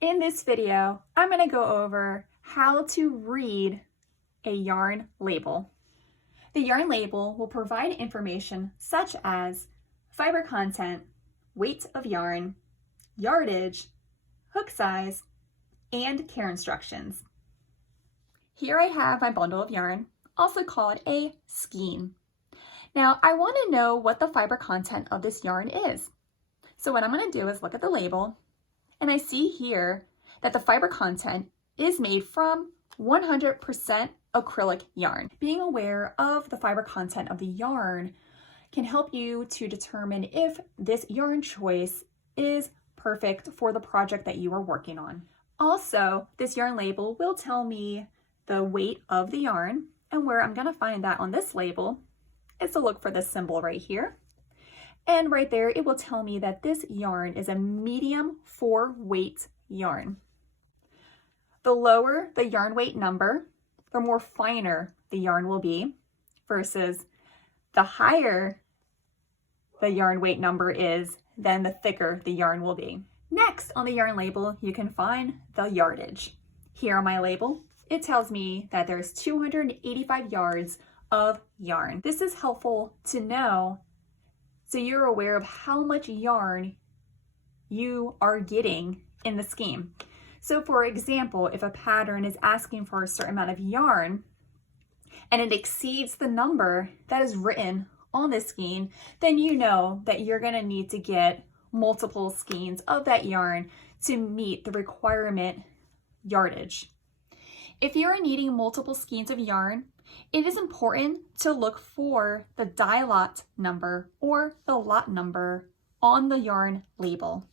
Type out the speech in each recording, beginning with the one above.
In this video, I'm going to go over how to read a yarn label. The yarn label will provide information such as fiber content, weight of yarn, yardage, hook size, and care instructions. Here I have my bundle of yarn, also called a skein. Now I want to know what the fiber content of this yarn is. So what I'm going to do is look at the label, and I see here that the fiber content is made from 100% acrylic yarn. Being aware of the fiber content of the yarn can help you to determine if this yarn choice is perfect for the project that you are working on. Also, this yarn label will tell me the weight of the yarn, and where I'm going to find that on this label is to look for this symbol right here. And right there, it will tell me that this yarn is a medium 4-weight yarn. The lower the yarn weight number, the more finer the yarn will be, versus the higher the yarn weight number is, then the thicker the yarn will be. Next, on the yarn label, you can find the yardage. Here on my label, it tells me that there's 285 yards of yarn. This is helpful to know so you're aware of how much yarn you are getting in the scheme. So for example, if a pattern is asking for a certain amount of yarn and it exceeds the number that is written on the skein, then you know that you're going to need to get multiple skeins of that yarn to meet the requirement yardage. If you're needing multiple skeins of yarn, it is important to look for the die lot number or the lot number on the yarn label.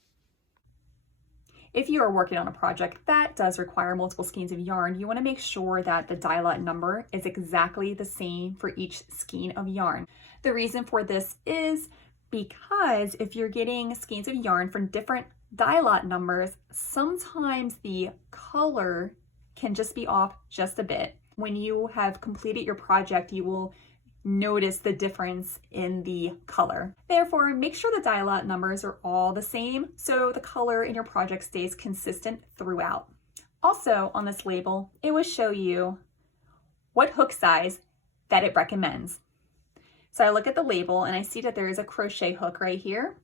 If you are working on a project that does require multiple skeins of yarn, you want to make sure that the die lot number is exactly the same for each skein of yarn. The reason for this is because if you're getting skeins of yarn from different die lot numbers, sometimes the color can just be off just a bit. When you have completed your project, you will notice the difference in the color. Therefore, make sure the die lot numbers are all the same so the color in your project stays consistent throughout. Also on this label, it will show you what hook size that it recommends. So I look at the label and I see that there is a crochet hook right here.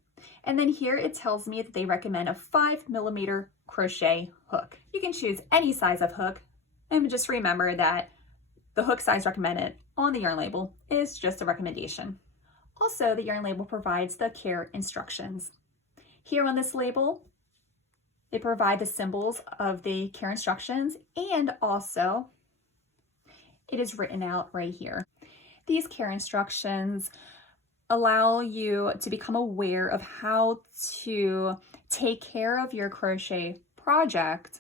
And then here it tells me that they recommend a 5mm crochet hook. You can choose any size of hook, and just remember that the hook size recommended on the yarn label is just a recommendation. Also, the yarn label provides the care instructions. Here on this label, they provide the symbols of the care instructions, and also it is written out right here. These care instructions allow you to become aware of how to take care of your crochet project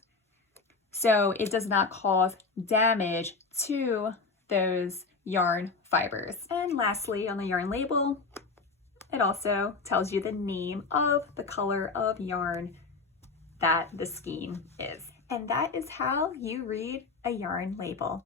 so it does not cause damage to those yarn fibers. And lastly, on the yarn label, it also tells you the name of the color of yarn that the skein is. And that is how you read a yarn label.